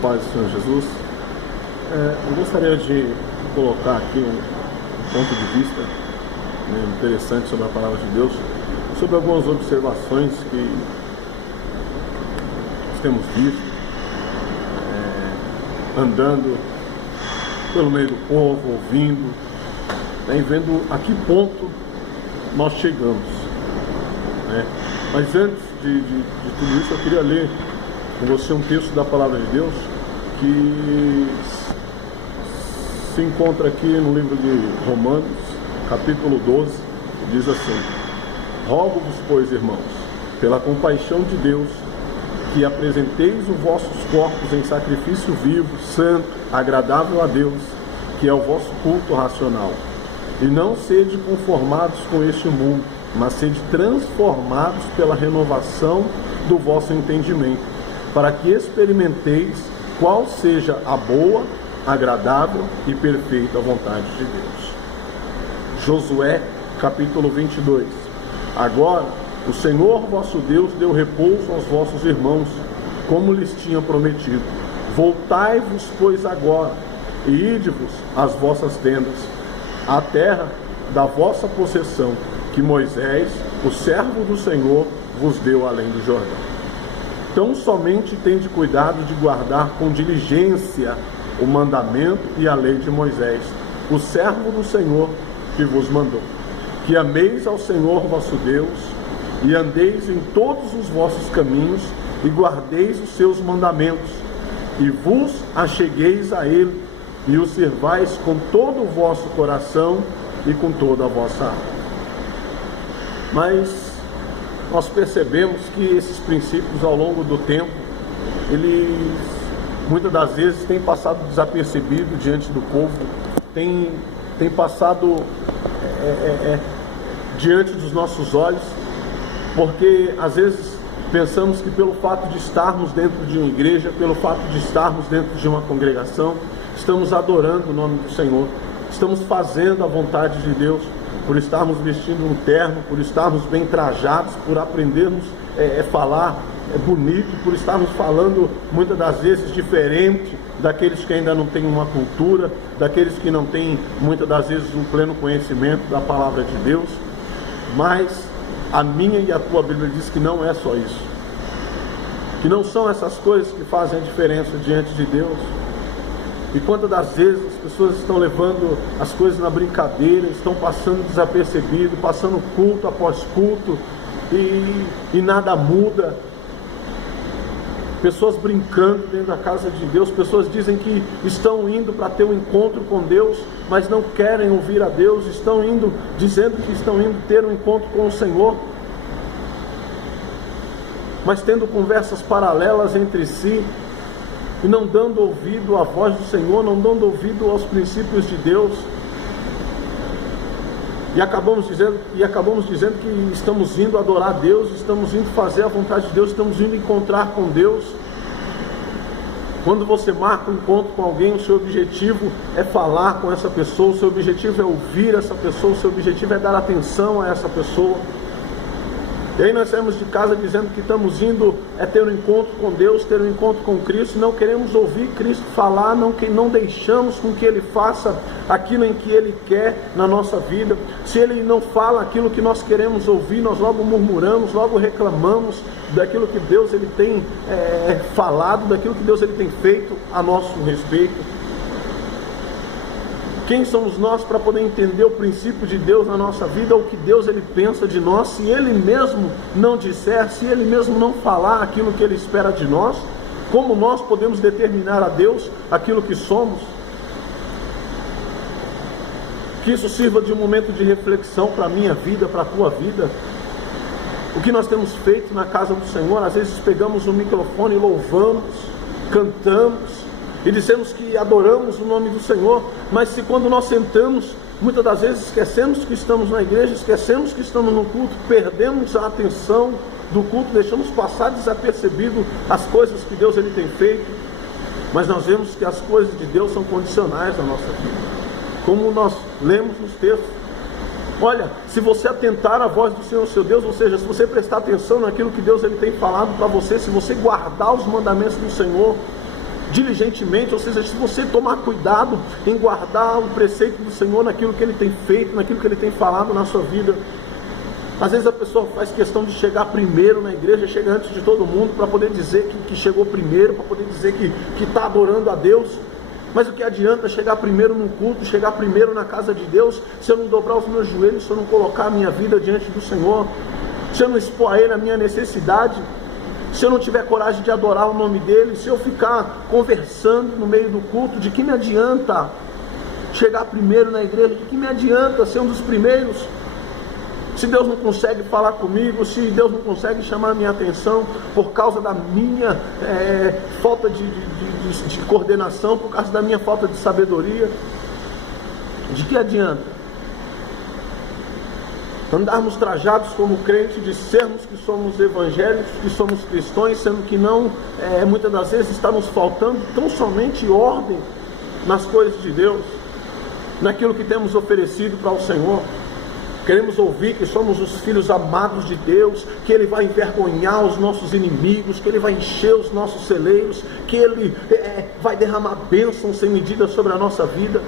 paz do Senhor Jesus. Eu gostaria de colocar aqui um ponto de vista interessante sobre a palavra de Deus, sobre algumas observações que temos visto, andando pelo meio do povo, ouvindo, e vendo a que ponto nós chegamos. Mas antes de tudo isso, eu queria ler com você um texto da palavra de Deus que se encontra aqui no livro de Romanos, capítulo 12, diz assim: rogo-vos, pois, irmãos, pela compaixão de Deus, que apresenteis os vossos corpos em sacrifício vivo, santo, agradável a Deus, que é o vosso culto racional. E não sede conformados com este mundo, mas sede transformados pela renovação do vosso entendimento, para que experimenteis qual seja a boa, agradável e perfeita vontade de Deus. Josué, capítulo 22. Agora, o Senhor vosso Deus deu repouso aos vossos irmãos, como lhes tinha prometido. Voltai-vos, pois, agora, e ide-vos às vossas tendas, à terra da vossa possessão, que Moisés, o servo do Senhor, vos deu além do Jordão. Tão somente tende cuidado de guardar com diligência o mandamento e a lei de Moisés, o servo do Senhor, que vos mandou. Que ameis ao Senhor vosso Deus, e andeis em todos os vossos caminhos, e guardeis os seus mandamentos, e vos achegueis a Ele, e o servais com todo o vosso coração e com toda a vossa alma. Mas nós percebemos que esses princípios, ao longo do tempo, eles muitas das vezes têm passado desapercebido diante do povo, têm passado diante dos nossos olhos, porque às vezes pensamos que pelo fato de estarmos dentro de uma igreja, pelo fato de estarmos dentro de uma congregação, estamos adorando o nome do Senhor, estamos fazendo a vontade de Deus, por estarmos vestindo um terno, por estarmos bem trajados, por aprendermos falar bonito, por estarmos falando muitas das vezes diferente daqueles que ainda não têm uma cultura, daqueles que não têm muitas das vezes um pleno conhecimento da palavra de Deus. Mas a minha e a tua Bíblia diz que não é só isso, que não são essas coisas que fazem a diferença diante de Deus. E quantas das vezes as pessoas estão levando as coisas na brincadeira, estão passando desapercebido, passando culto após culto, e nada muda. Pessoas brincando dentro da casa de Deus, pessoas dizem que estão indo para ter um encontro com Deus, mas não querem ouvir a Deus, estão indo, dizendo que estão indo ter um encontro com o Senhor, mas tendo conversas paralelas entre si, e não dando ouvido à voz do Senhor, não dando ouvido aos princípios de Deus, e acabamos dizendo que estamos indo adorar a Deus, estamos indo fazer a vontade de Deus, estamos indo encontrar com Deus. Quando você marca um encontro com alguém, o seu objetivo é falar com essa pessoa, o seu objetivo é ouvir essa pessoa, o seu objetivo é dar atenção a essa pessoa. E aí nós saímos de casa dizendo que estamos indo ter um encontro com Deus, ter um encontro com Cristo, não queremos ouvir Cristo falar, não deixamos com que Ele faça aquilo em que Ele quer na nossa vida. Se Ele não fala aquilo que nós queremos ouvir, nós logo murmuramos, logo reclamamos daquilo que Deus Ele tem falado, daquilo que Deus Ele tem feito a nosso respeito. Quem somos nós para poder entender o princípio de Deus na nossa vida, o que Deus Ele pensa de nós, se Ele mesmo não disser, se Ele mesmo não falar aquilo que Ele espera de nós? Como nós podemos determinar a Deus aquilo que somos? Que isso sirva de um momento de reflexão para a minha vida, para a tua vida. O que nós temos feito na casa do Senhor, às vezes pegamos o microfone e louvamos, cantamos, e dizemos que adoramos o nome do Senhor, mas se quando nós sentamos, muitas das vezes esquecemos que estamos na igreja, esquecemos que estamos no culto, perdemos a atenção do culto, deixamos passar desapercebido as coisas que Deus Ele tem feito, mas nós vemos que as coisas de Deus são condicionais na nossa vida, como nós lemos nos textos. Olha, se você atentar à voz do Senhor seu Deus, ou seja, se você prestar atenção naquilo que Deus Ele tem falado para você, se você guardar os mandamentos do Senhor, diligentemente, ou seja, se você tomar cuidado em guardar o preceito do Senhor naquilo que Ele tem feito, naquilo que Ele tem falado na sua vida. Às vezes a pessoa faz questão de chegar primeiro na igreja, chega antes de todo mundo para poder dizer que chegou primeiro, para poder dizer que está adorando a Deus. Mas o que adianta chegar primeiro no culto, chegar primeiro na casa de Deus, se eu não dobrar os meus joelhos, se eu não colocar a minha vida diante do Senhor, se eu não expor a Ele a minha necessidade, se eu não tiver coragem de adorar o nome dEle, se eu ficar conversando no meio do culto, de que me adianta chegar primeiro na igreja? De que me adianta ser um dos primeiros? Se Deus não consegue falar comigo, se Deus não consegue chamar a minha atenção por causa da minha falta de coordenação, por causa da minha falta de sabedoria, de que adianta andarmos trajados como crentes, dissermos que somos evangélicos, que somos cristãos, sendo que não, muitas das vezes está nos faltando tão somente ordem nas coisas de Deus, naquilo que temos oferecido para o Senhor. Queremos ouvir que somos os filhos amados de Deus, que Ele vai envergonhar os nossos inimigos, que Ele vai encher os nossos celeiros, que Ele vai derramar bênçãos sem medida sobre a nossa vida.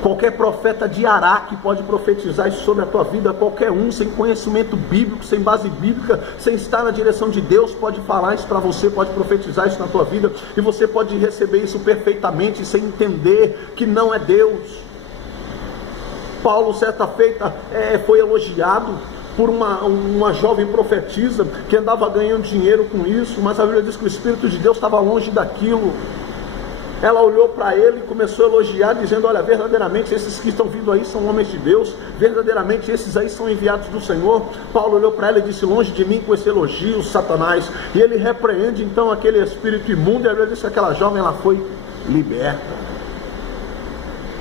Qualquer profeta de Araque pode profetizar isso sobre a tua vida. Qualquer um sem conhecimento bíblico, sem base bíblica, sem estar na direção de Deus, pode falar isso para você, pode profetizar isso na tua vida, e você pode receber isso perfeitamente, sem entender que não é Deus. Paulo, certa feita, foi elogiado por uma jovem profetisa que andava ganhando dinheiro com isso, mas a Bíblia diz que o Espírito de Deus estava longe daquilo. Ela olhou para ele e começou a elogiar, dizendo: olha, verdadeiramente esses que estão vindo aí são homens de Deus, verdadeiramente esses aí são enviados do Senhor. Paulo olhou para ela e disse: longe de mim com esse elogio, Satanás. E ele repreende então aquele espírito imundo, e a Bíblia diz que aquela jovem ela foi liberta.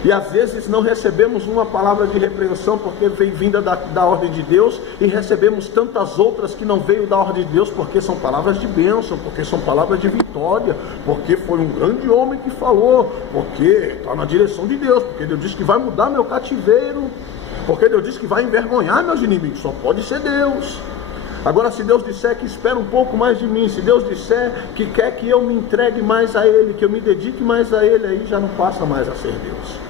E às vezes não recebemos uma palavra de repreensão porque veio vinda da ordem de Deus, e recebemos tantas outras que não veio da ordem de Deus porque são palavras de bênção, porque são palavras de vitória, porque foi um grande homem que falou, porque está na direção de Deus, porque Deus disse que vai mudar meu cativeiro, porque Deus disse que vai envergonhar meus inimigos. Só pode ser Deus. Agora, se Deus disser que espera um pouco mais de mim, se Deus disser que quer que eu me entregue mais a Ele, que eu me dedique mais a Ele, aí já não passa mais a ser Deus.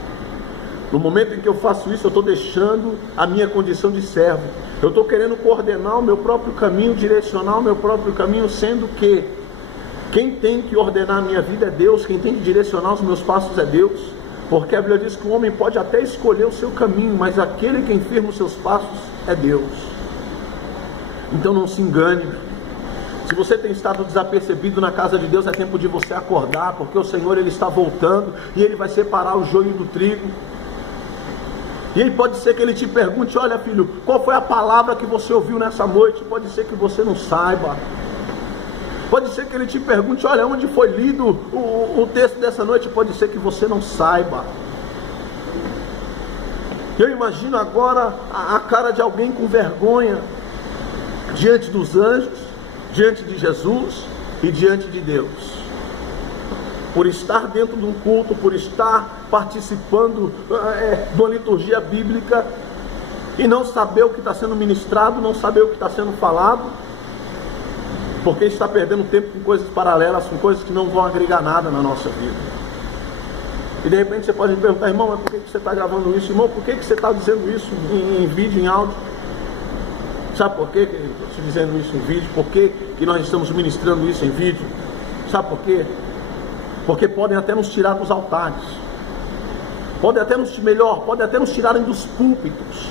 No momento em que eu faço isso, eu estou deixando a minha condição de servo. Eu estou querendo coordenar o meu próprio caminho, direcionar o meu próprio caminho, sendo que quem tem que ordenar a minha vida é Deus, quem tem que direcionar os meus passos é Deus. Porque a Bíblia diz que o homem pode até escolher o seu caminho, mas aquele que firma os seus passos é Deus. Então não se engane. Se você tem estado desapercebido na casa de Deus, é tempo de você acordar, porque o Senhor Ele está voltando e Ele vai separar o joio do trigo. E aí pode ser que Ele te pergunte: olha, filho, qual foi a palavra que você ouviu nessa noite? Pode ser que você não saiba. Pode ser que Ele te pergunte: olha, onde foi lido o texto dessa noite? Pode ser que você não saiba. Eu imagino agora a cara de alguém com vergonha diante dos anjos, diante de Jesus e diante de Deus, por estar dentro de um culto, por estar participando de uma liturgia bíblica e não saber o que está sendo ministrado, não saber o que está sendo falado, porque está perdendo tempo com coisas paralelas, com coisas que não vão agregar nada na nossa vida. E de repente você pode me perguntar: irmão, mas por que você está gravando isso? Irmão, por que você está dizendo isso em vídeo, em áudio? Sabe por que eu estou dizendo isso em vídeo? Por que nós estamos ministrando isso em vídeo? Sabe por quê? Porque podem até nos tirar dos altares, podem até nos tirarem dos púlpitos,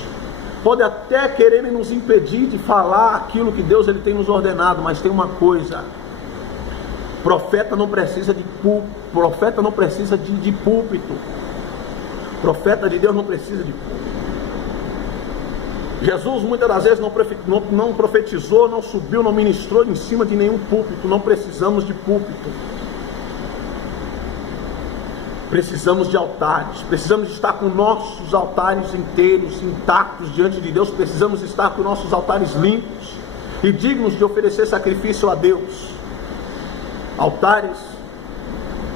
podem até quererem nos impedir de falar aquilo que Deus Ele tem nos ordenado. Mas tem uma coisa: profeta não precisa de púlpito, profeta não precisa de púlpito, profeta de Deus não precisa de púlpito. Jesus muitas das vezes não profetizou, não subiu, não ministrou em cima de nenhum púlpito. Não precisamos de púlpito. Precisamos de altares, precisamos estar com nossos altares inteiros, intactos diante de Deus. Precisamos estar com nossos altares limpos e dignos de oferecer sacrifício a Deus. Altares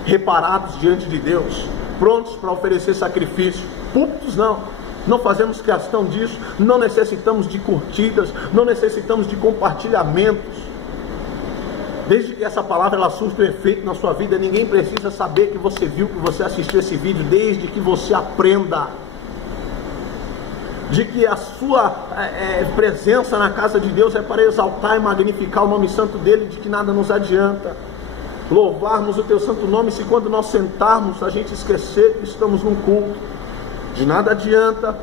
reparados diante de Deus, prontos para oferecer sacrifício. Púlpitos não fazemos questão disso, não necessitamos de curtidas, não necessitamos de compartilhamentos. Desde que essa palavra ela surta um efeito na sua vida, ninguém precisa saber que você viu, que você assistiu esse vídeo, desde que você aprenda de que a sua presença na casa de Deus é para exaltar e magnificar o nome santo dele, de que nada nos adianta louvarmos o teu santo nome se quando nós sentarmos a gente esquecer que estamos num culto. De nada adianta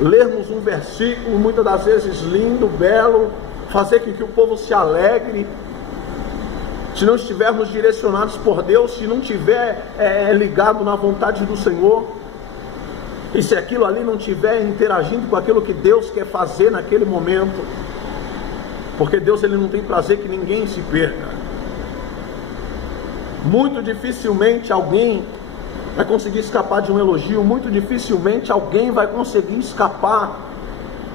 lermos um versículo, muitas das vezes lindo, belo, fazer com que o povo se alegre, se não estivermos direcionados por Deus, se não estiver ligado na vontade do Senhor, e se aquilo ali não estiver interagindo com aquilo que Deus quer fazer naquele momento, porque Deus ele não tem prazer que ninguém se perca. Muito dificilmente alguém vai conseguir escapar de um elogio, muito dificilmente alguém vai conseguir escapar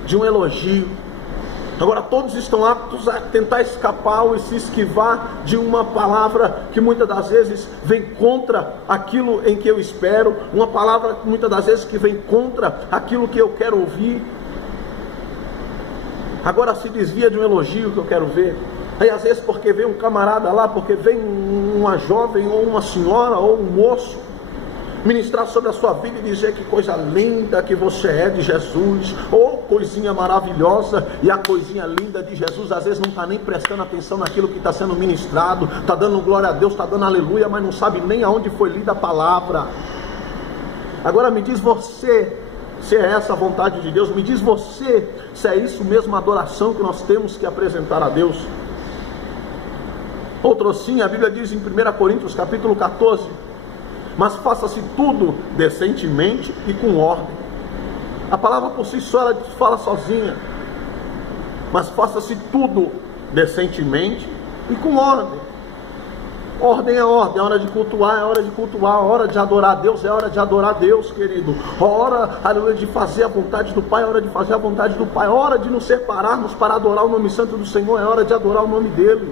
de um elogio. Agora todos estão aptos a tentar escapar ou se esquivar de uma palavra que muitas das vezes vem contra aquilo em que eu espero, uma palavra muitas das vezes que vem contra aquilo que eu quero ouvir. Agora se desvia de um elogio que eu quero ver. Aí às vezes porque vem um camarada lá, porque vem uma jovem ou uma senhora ou um moço ministrar sobre a sua vida e dizer que coisa linda que você é de Jesus, ou coisinha maravilhosa, e a coisinha linda de Jesus às vezes não está nem prestando atenção naquilo que está sendo ministrado, está dando glória a Deus, está dando aleluia, mas não sabe nem aonde foi lida a palavra. Agora me diz você, se é essa a vontade de Deus, me diz você, se é isso mesmo a adoração que nós temos que apresentar a Deus. Outro sim, a Bíblia diz em 1 Coríntios capítulo 14, mas faça-se tudo decentemente e com ordem. A palavra por si só ela fala sozinha, mas faça-se tudo decentemente e com ordem. Ordem é ordem, é hora de cultuar, é hora de cultuar, é hora de adorar a Deus, é hora de adorar a Deus, querido. Hora, aleluia, de fazer a vontade do Pai, é hora de fazer a vontade do Pai, é hora de nos separarmos para adorar o nome santo do Senhor, é hora de adorar o nome dele.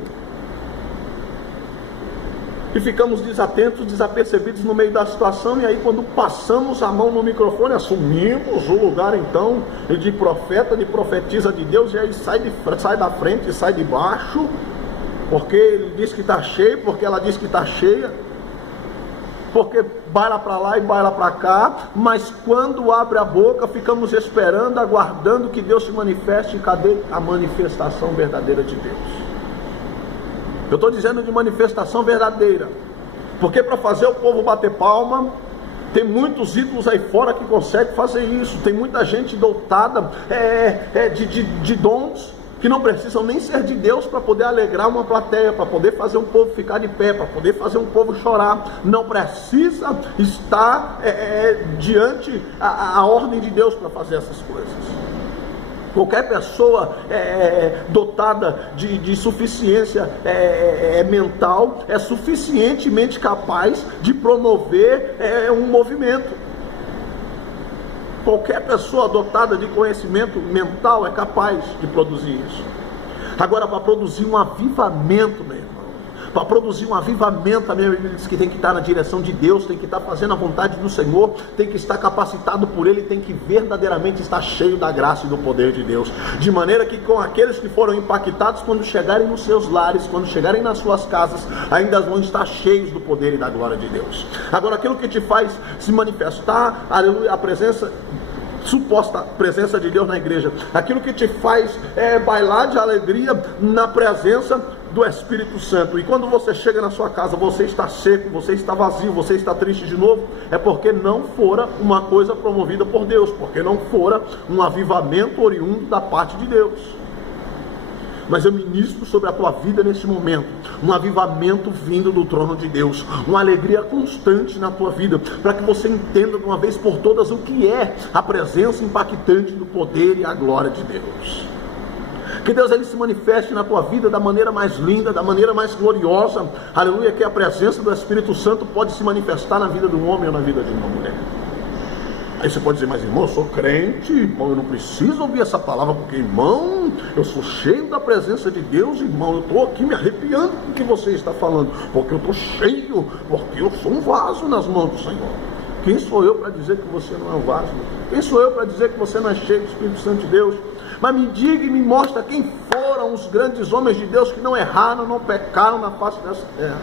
E ficamos desatentos, desapercebidos no meio da situação, e aí quando passamos a mão no microfone, assumimos o lugar então de profeta, de profetisa de Deus, e aí sai da frente, sai de baixo, porque ele diz que está cheio, porque ela diz que está cheia, porque baila para lá e baila para cá, mas quando abre a boca, ficamos esperando, aguardando que Deus se manifeste, e cadê a manifestação verdadeira de Deus? Eu estou dizendo de manifestação verdadeira, porque para fazer o povo bater palma, tem muitos ídolos aí fora que conseguem fazer isso, tem muita gente dotada de dons, que não precisam nem ser de Deus para poder alegrar uma plateia, para poder fazer um povo ficar de pé, para poder fazer um povo chorar. Não precisa estar diante a ordem de Deus para fazer essas coisas. Qualquer pessoa dotada de suficiência mental é suficientemente capaz de promover um movimento. Qualquer pessoa dotada de conhecimento mental é capaz de produzir isso. Agora, para produzir um avivamento, meu irmão, para produzir um avivamento, a minha Bíblia diz que tem que estar na direção de Deus, tem que estar fazendo a vontade do Senhor, tem que estar capacitado por Ele, tem que verdadeiramente estar cheio da graça e do poder de Deus, de maneira que com aqueles que foram impactados, quando chegarem nos seus lares, quando chegarem nas suas casas, ainda vão estar cheios do poder e da glória de Deus. Agora, aquilo que te faz se manifestar, aleluia, a presença, suposta presença de Deus na igreja, aquilo que te faz bailar de alegria na presença do Espírito Santo, e quando você chega na sua casa, você está seco, você está vazio, você está triste de novo, é porque não fora uma coisa promovida por Deus, porque não fora um avivamento oriundo da parte de Deus. Mas eu ministro sobre a tua vida neste momento, um avivamento vindo do trono de Deus, uma alegria constante na tua vida, para que você entenda de uma vez por todas o que é a presença impactante do poder e a glória de Deus. Que Deus ele se manifeste na tua vida da maneira mais linda, da maneira mais gloriosa, aleluia, que a presença do Espírito Santo pode se manifestar na vida de um homem ou na vida de uma mulher. Aí você pode dizer, mas irmão, eu sou crente, irmão, eu não preciso ouvir essa palavra, porque irmão, eu sou cheio da presença de Deus, irmão, eu estou aqui me arrepiando com o que você está falando, porque eu estou cheio, porque eu sou um vaso nas mãos do Senhor. Quem sou eu para dizer que você não é um vaso? Quem sou eu para dizer que você não é cheio do Espírito Santo de Deus? Mas me diga e me mostra quem foram foram os grandes homens de Deus que não erraram, não pecaram na face dessa terra.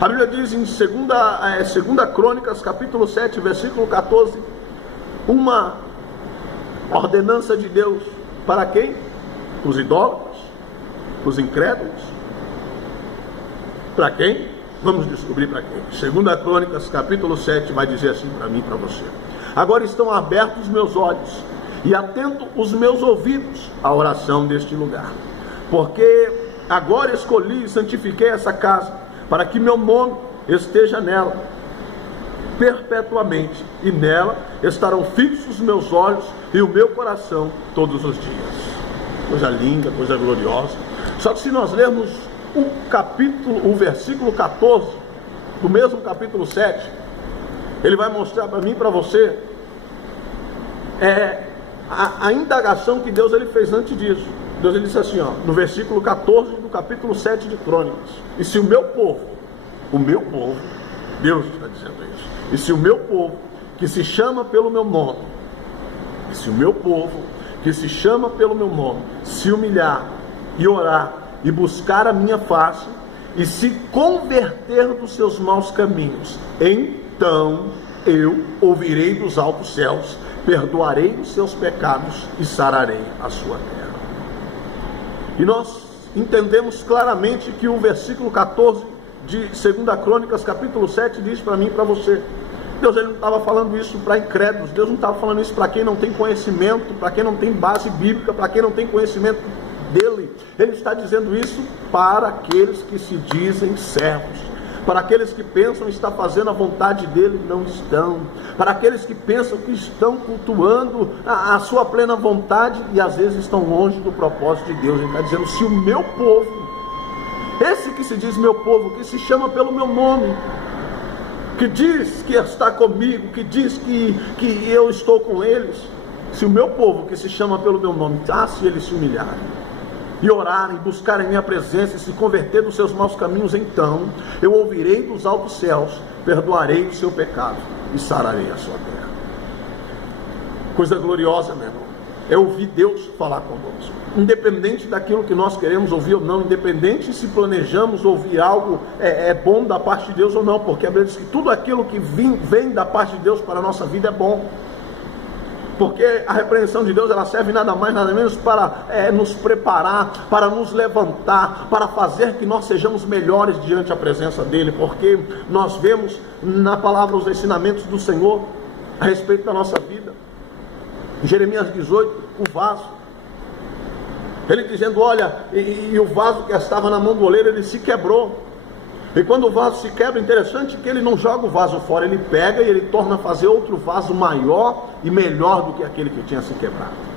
A Bíblia diz em 2 Crônicas, capítulo 7, versículo 14, uma ordenança de Deus para quem? Os idólatras, os incrédulos. Para quem? Vamos descobrir para quem. 2 Crônicas, capítulo 7, vai dizer assim para mim e para você: agora estão abertos os meus olhos e atento os meus ouvidos à oração deste lugar, porque agora escolhi e santifiquei essa casa, para que meu nome esteja nela perpetuamente, e nela estarão fixos os meus olhos e o meu coração todos os dias. Coisa linda, coisa gloriosa. Só que se nós lermos o versículo 14 do mesmo capítulo 7, ele vai mostrar para mim e para você a indagação que Deus ele fez antes disso. Deus ele disse assim, no versículo 14 do capítulo 7 de Crônicas: e se o meu povo, Deus está dizendo isso, e se o meu povo, que se chama pelo meu nome, e se o meu povo, que se chama pelo meu nome, se humilhar e orar e buscar a minha face e se converter dos seus maus caminhos, então eu ouvirei dos altos céus, perdoarei os seus pecados e sararei a sua terra. E nós entendemos claramente que o versículo 14 de 2 Crônicas, capítulo 7, diz para mim e para você: Deus ele não estava falando isso para incrédulos, Deus não estava falando isso para quem não tem conhecimento, para quem não tem base bíblica, para quem não tem conhecimento dele. Ele está dizendo isso para aqueles que se dizem servos, para aqueles que pensam estar fazendo a vontade dele e não estão, para aqueles que pensam que estão cultuando a sua plena vontade e às vezes estão longe do propósito de Deus. Ele está dizendo: se o meu povo, esse que se diz meu povo, que se chama pelo meu nome, que diz que está comigo, que diz que eu estou com eles, se o meu povo que se chama pelo meu nome, se eles se humilharem e orarem, buscarem minha presença e se converter dos seus maus caminhos, então eu ouvirei dos altos céus, perdoarei o seu pecado e sararei a sua terra. Coisa gloriosa, meu irmão, é ouvir Deus falar conosco, independente daquilo que nós queremos ouvir ou não, independente se planejamos ouvir algo bom da parte de Deus ou não, porque a Bíblia diz que tudo aquilo que vem da parte de Deus para a nossa vida é bom. Porque a repreensão de Deus, ela serve nada mais, nada menos para nos preparar, para nos levantar, para fazer que nós sejamos melhores diante da presença dEle, porque nós vemos na palavra os ensinamentos do Senhor a respeito da nossa vida. Em Jeremias 18, o vaso, ele dizendo: olha, e o vaso que estava na mão do oleiro, ele se quebrou. E quando o vaso se quebra, interessante que ele não joga o vaso fora, ele pega e ele torna a fazer outro vaso maior e melhor do que aquele que tinha se quebrado.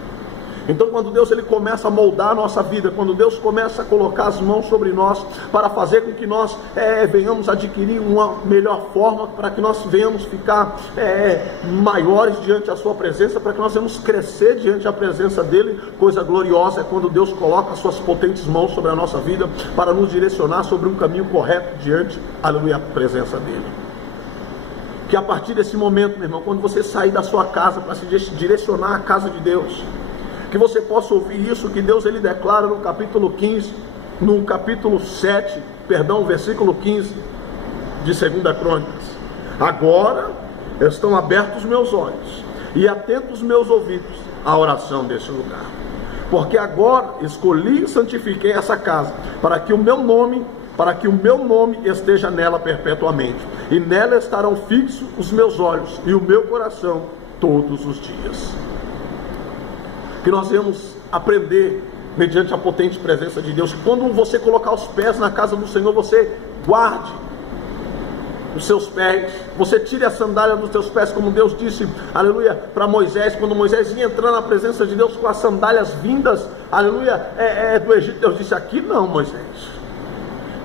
Então quando Deus ele começa a moldar a nossa vida, quando Deus começa a colocar as mãos sobre nós, para fazer com que nós venhamos adquirir uma melhor forma, para que nós venhamos ficar maiores diante da sua presença, para que nós venhamos crescer diante da presença dele, coisa gloriosa é quando Deus coloca as suas potentes mãos sobre a nossa vida, para nos direcionar sobre um caminho correto diante, aleluia, a presença dele. Que a partir desse momento, meu irmão, quando você sair da sua casa para se direcionar à casa de Deus, que você possa ouvir isso que Deus ele declara no capítulo 15, no capítulo 7, versículo 15 de 2 Crônicas: agora estão abertos os meus olhos e atentos os meus ouvidos à oração desse lugar, porque agora escolhi e santifiquei essa casa, para que o meu nome esteja nela perpetuamente, e nela estarão fixos os meus olhos e o meu coração todos os dias. Que nós venhamos aprender, mediante a potente presença de Deus, que quando você colocar os pés na casa do Senhor, você guarde os seus pés, você tire a sandália dos teus pés, como Deus disse, aleluia, para Moisés, quando Moisés ia entrar na presença de Deus com as sandálias vindas, aleluia, do Egito. Deus disse: aqui não, Moisés,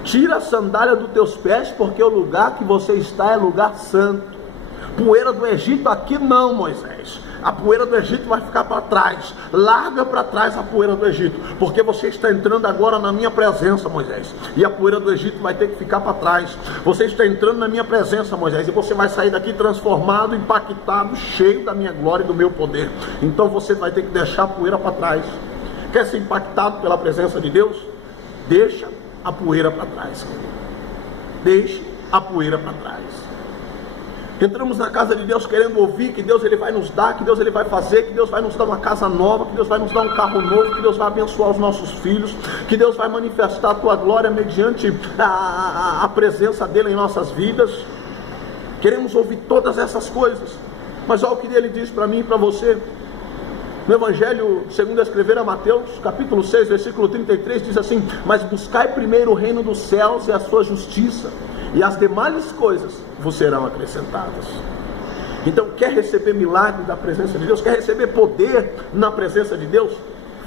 tira a sandália dos teus pés, porque o lugar que você está é lugar santo. Poeira do Egito aqui não, Moisés. A poeira do Egito vai ficar para trás. Larga para trás a poeira do Egito, porque você está entrando agora na minha presença, Moisés, e a poeira do Egito vai ter que ficar para trás. Você está entrando na minha presença, Moisés, e você vai sair daqui transformado, impactado, cheio da minha glória e do meu poder. Então você vai ter que deixar a poeira para trás. Quer ser impactado pela presença de Deus? Deixa a poeira para trás, querido. Deixe a poeira para trás. Entramos na casa de Deus querendo ouvir que Deus ele vai nos dar, que Deus ele vai fazer, que Deus vai nos dar uma casa nova, que Deus vai nos dar um carro novo, que Deus vai abençoar os nossos filhos, que Deus vai manifestar a tua glória mediante a presença dele em nossas vidas. Queremos ouvir todas essas coisas, mas olha o que ele diz para mim e para você. No Evangelho segundo escrever a Mateus, capítulo 6, versículo 33, diz assim: mas buscai primeiro o reino dos céus e a sua justiça, e as demais coisas vos serão acrescentadas. Então, quer receber milagre da presença de Deus? Quer receber poder na presença de Deus?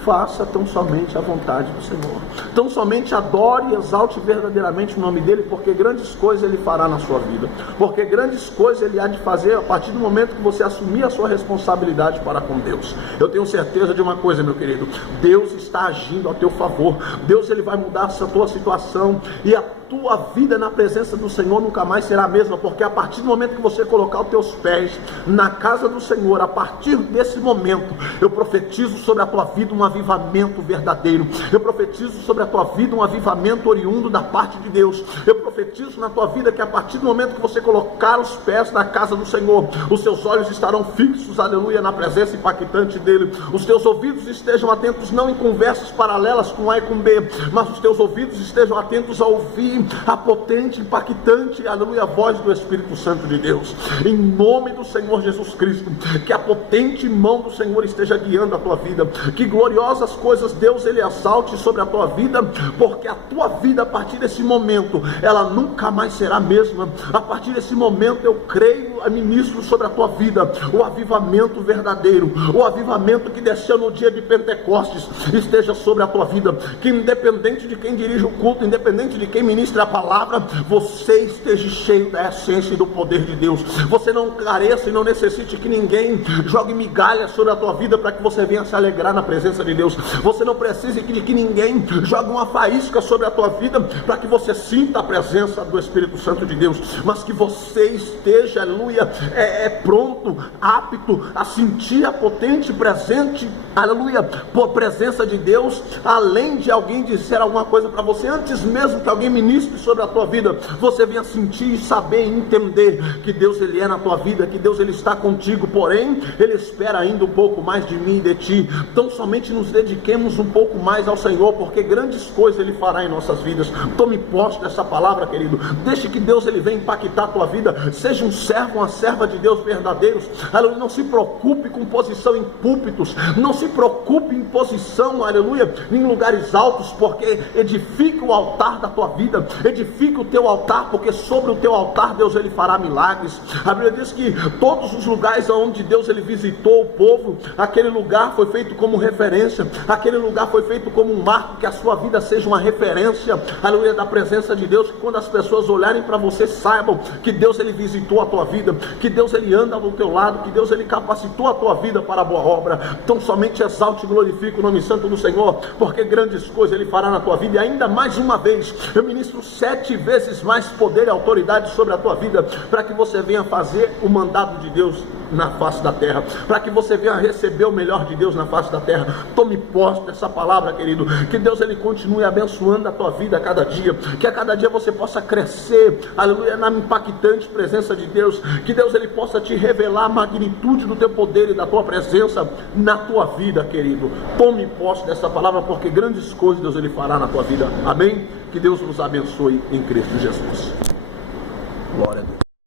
Faça tão somente a vontade do Senhor. Tão somente adore e exalte verdadeiramente o nome dele, porque grandes coisas ele fará na sua vida. Porque grandes coisas ele há de fazer a partir do momento que você assumir a sua responsabilidade para com Deus. Eu tenho certeza de uma coisa, meu querido: Deus está agindo a teu favor. Deus ele vai mudar essa tua situação, e a tua vida na presença do Senhor nunca mais será a mesma, porque a partir do momento que você colocar os teus pés na casa do Senhor, a partir desse momento, eu profetizo sobre a tua vida um avivamento verdadeiro. Eu profetizo sobre a tua vida um avivamento oriundo da parte de Deus. Eu profetizo na tua vida que a partir do momento que você colocar os pés na casa do Senhor, os seus olhos estarão fixos, aleluia, na presença impactante dele. Os teus ouvidos estejam atentos não em conversas paralelas com A e com B, mas os teus ouvidos estejam atentos a ouvir a potente, impactante, aleluia, voz do Espírito Santo de Deus. Em nome do Senhor Jesus Cristo, que a potente mão do Senhor esteja guiando a tua vida, que gloriosas coisas Deus ele exalte sobre a tua vida, porque a tua vida a partir desse momento, ela nunca mais será a mesma. A partir desse momento eu creio, ministro sobre a tua vida, o avivamento verdadeiro, o avivamento que desceu no dia de Pentecostes, esteja sobre a tua vida, que independente de quem dirige o culto, independente de quem ministra a palavra, você esteja cheio da essência e do poder de Deus. Você não careça e não necessite que ninguém jogue migalhas sobre a tua vida para que você venha se alegrar na presença de Deus. Você não precisa de que ninguém jogue uma faísca sobre a tua vida para que você sinta a presença do Espírito Santo de Deus, mas que você esteja, aleluia, pronto, apto a sentir a potente presente, aleluia, por presença de Deus, além de alguém dizer alguma coisa para você, antes mesmo que alguém ministre sobre a tua vida, você venha sentir, saber e entender que Deus ele é na tua vida, que Deus ele está contigo, porém ele espera ainda um pouco mais de mim e de ti. Então somente nos dediquemos um pouco mais ao Senhor, porque grandes coisas ele fará em nossas vidas. Tome posse dessa palavra, querido. Deixe que Deus ele venha impactar a tua vida. Seja um servo, uma serva de Deus verdadeiros. Aleluia. Não se preocupe com posição em púlpitos, não se preocupe em posição, aleluia, em lugares altos, porque edifica o altar da tua vida, edifica o teu altar, porque sobre o teu altar Deus ele fará milagres. A Bíblia diz que todos os lugares onde Deus ele visitou o povo, aquele lugar foi feito como referência, aquele lugar foi feito como um marco, que a sua vida seja uma referência, aleluia, da presença de Deus, que quando as pessoas olharem para você, saibam que Deus ele visitou a tua vida, que Deus ele anda do teu lado, que Deus ele capacitou a tua vida para a boa obra. Então somente exalte e glorifique o nome santo do Senhor, porque grandes coisas ele fará na tua vida. E ainda mais uma vez, eu ministro 7 vezes mais poder e autoridade sobre a tua vida, para que você venha fazer o mandado de Deus na face da terra, para que você venha receber o melhor de Deus na face da terra. Tome posse dessa palavra, querido, que Deus ele continue abençoando a tua vida a cada dia, que a cada dia você possa crescer, aleluia, na impactante presença de Deus, que Deus ele possa te revelar a magnitude do teu poder e da tua presença na tua vida, querido. Tome posse dessa palavra, porque grandes coisas Deus ele fará na tua vida. Amém? Que Deus nos abençoe em Cristo Jesus. Glória a Deus.